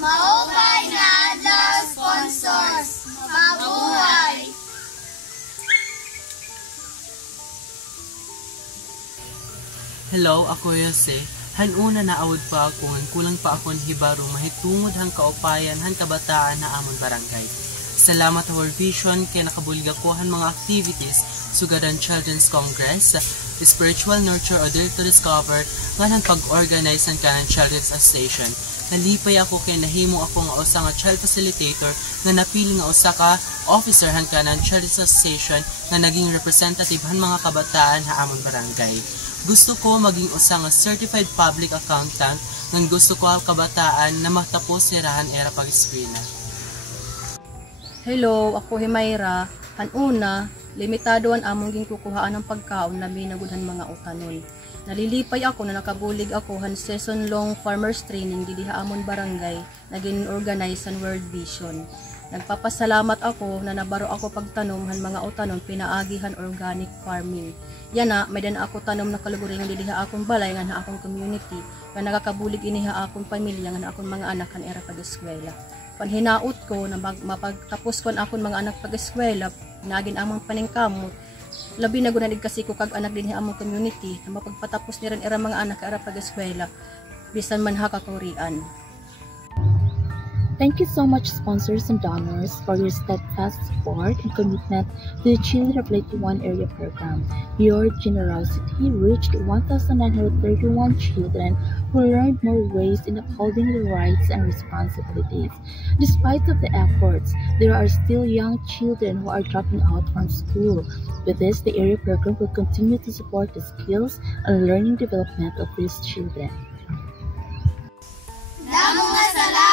Maupay na adlaw sponsors. Mabuhay! Hello, ako Jose. Hanuna na awod pa ako, kulang pa akon hibaro mahitungod hang kaupayan hang kabataan na amon barangay. Salamat sa World Vision kay nakabulig ako han mga activities sugadan Children's Congress, Spiritual Nurture or Dare to Discover nga nang pag-organize ng kanang Children's Association. Nalipay ako kay nahimo ako nga usa nga child facilitator nga napili nga usa ka officer han kanang Children's Association nga naging representative han mga kabataan ha amon barangay. Gusto ko maging usa nga certified public accountant nga gusto ko ang kabataan na matapos sirahan era pag-eskwela. Hello, ako Himayra. Hanuna, limitado ang among ginkukuhaan ng pagkaon na binagudhan mga utanon. Nalilipay ako na nakabulig ako han season-long farmers training dili ha amon barangay na gin-organize ang World Vision. Nagpapasalamat ako na nabaro ako pagtanom han mga utanon pinaagihan organic farming. Yana, may dan ako tanom na kaluguring dili ha akong balay nga na akong community nga nakakabulig ini ha akong pamilya nga na akong mga anak han era pag-eskwela. Panhinaot ko na mapagtapos ko ang akong mga anak pag-eskwela, naging amang paningkamot. Labi na gunanig kasi ko kag anak din sa among community na mapagpatapos ni rin era mga anak era pag-eskwela bisan man ha kakurian. Thank you so much, sponsors and donors, for your steadfast support and commitment to the Children of Leyte 1 area program. Your generosity reached 1,931 children who learned more ways in upholding their rights and responsibilities. Despite of the efforts, there are still young children who are dropping out from school. With this, the area program will continue to support the skills and learning development of these children. Damo nga salamat!